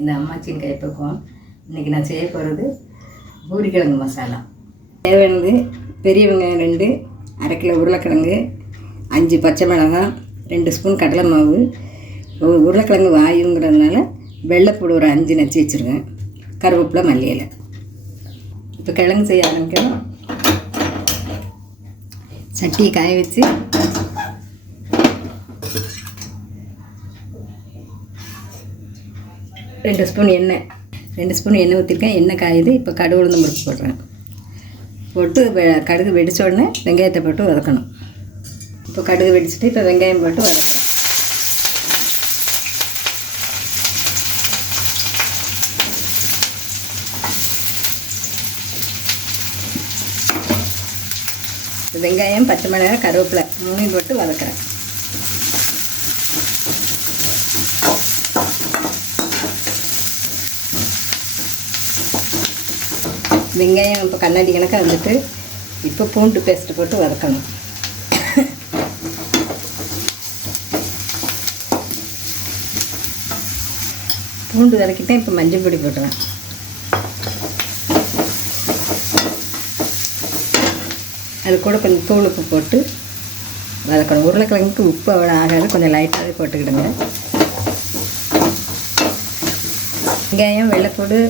இந்த அம்மாச்சியின் கைப்பக்குவம். இன்றைக்கி நான் செய்ய போகிறது பூரிக்கிழங்கு மசாலா. தேவையானது பெரிய வெங்காயம் 2, அரை கிலோ உருளைக்கிழங்கு, 5 பச்சை மிளகாய், 2 ஸ்பூன் கடலை மாவு. உருளைக்கிழங்கு வாயுங்கிறதுனால வெள்ளைப்பூடு ஒரு 5 நச்சு வச்சுருக்கேன். கருவேப்பிலை, மல்லி இலை. இப்போ கிழங்கு செய்ய ஆரம்பிக்கணும். சட்டியை காய வச்சு ரெண்டு ஸ்பூன் எண்ணெய் ஊற்றிருக்கேன். எண்ணெய் காயுது. இப்போ கடுகு உளுந்தம் பருப்பு போடுறேன். போட்டு கடுகு வெடித்த உடனே வெங்காயத்தை போட்டு வதக்கணும். இப்போ கடுகு வெடிச்சிட்டு இப்போ வெங்காயம் போட்டு வதக்கணும். வெங்காயம், பச்சை மிளகாய், கருவேப்பிலை 3 போட்டு வதக்குறேன். வெங்காயம் இப்போ கண்ணாடி கணக்காக வந்துட்டு இப்போ பூண்டு பேஸ்ட்டு போட்டு வதக்கணும். பூண்டு வதக்கிட்டேன். இப்போ மஞ்சள் பொடி போட்டுறேன். அது கூட கொஞ்சம் தூள் உப்பு போட்டு வதக்கணும். உருளைக்கிழங்குக்கு உப்பு அவ்வளோ ஆகாது, கொஞ்சம் லைட்டாகவே போட்டுக்கிடுங்க. வெங்காயம், வெள்ளைப்பூடு,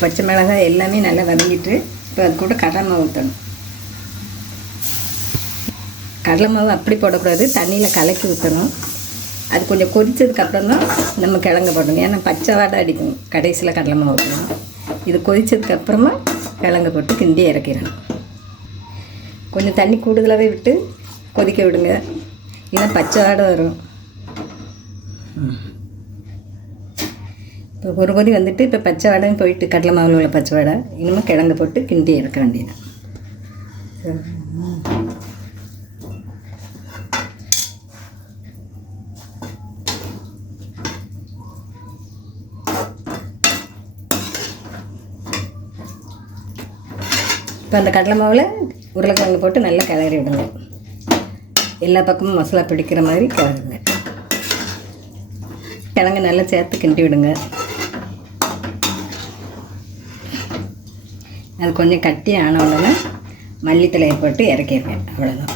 பச்சை மிளகாய் எல்லாமே நல்லா வதங்கிட்டு இப்போ அது கூட கடலை மாவு ஊற்றணும். கடலை மாவு அப்படி போடக்கூடாது, தண்ணியில் கலக்கி ஊற்றணும். அது கொஞ்சம் கொதித்ததுக்கப்புறம் தான் நம்ம கிழங்கு போடணும். ஏன்னா பச்சை வாடை அடிக்கும் கடைசியில் கடலை மாவு ஊற்றணும். இது கொதித்ததுக்கப்புறமா கிழங்கு போட்டு கிண்டி இறக்கிடணும். கொஞ்சம் தண்ணி கூடுதலாகவே விட்டு கொதிக்க விடுங்க, இல்லைன்னா பச்சை வாடை வரும். இப்போ ஒரு கொதி வந்துட்டு இப்போ பச்சை வாடையும் போயிட்டு கடலை மாவில் உள்ள பச்சை வாடை. இனிமேல் கிழங்கு போட்டு கிண்டி இறக்க வேண்டியது. இப்போ அந்த கடலை மாவில் உருளைக்கிழங்கு போட்டு நல்லா கிளறி விடுங்க. எல்லா பக்கமும் மசாலா பிடிக்கிற மாதிரி கிளறுங்க. கிழங்கு நல்லா சேர்த்து கிண்டி விடுங்க. அது கொஞ்சம் கட்டி ஆன உடனே மல்லித்தலையை போட்டு இறக்கிடுங்க. அவ்வளோதான்.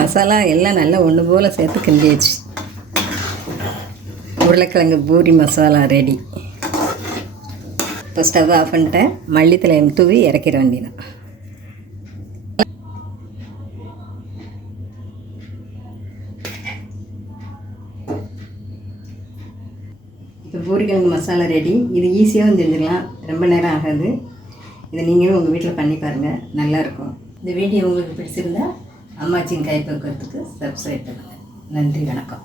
மசாலா எல்லாம் நல்லா ஒன்று போல் சேர்த்து கிண்டியாச்சு. உருளைக்கிழங்கு பூரி மசாலா ரெடி. இப்போ ஸ்டவ் ஆஃப் பண்ணிட்டேன். மல்லித்தலையை தூவி இறக்கிற வேண்டியதான். இப்போ பூரிக்கிழங்கு மசாலா ரெடி. இது ஈஸியாகவும் செஞ்சிடலாம், ரொம்ப நேரம் ஆகாது. இதை நீங்களும் உங்கள் வீட்டில் பண்ணி பாருங்கள், நல்லாயிருக்கும். இந்த வீடியோ உங்களுக்கு பிடிச்சிருந்தா அம்மாச்சியின் கைப்பக்குவத்துக்கு சப்ஸ்கிரைப் பண்ணுங்கள். நன்றி, வணக்கம்.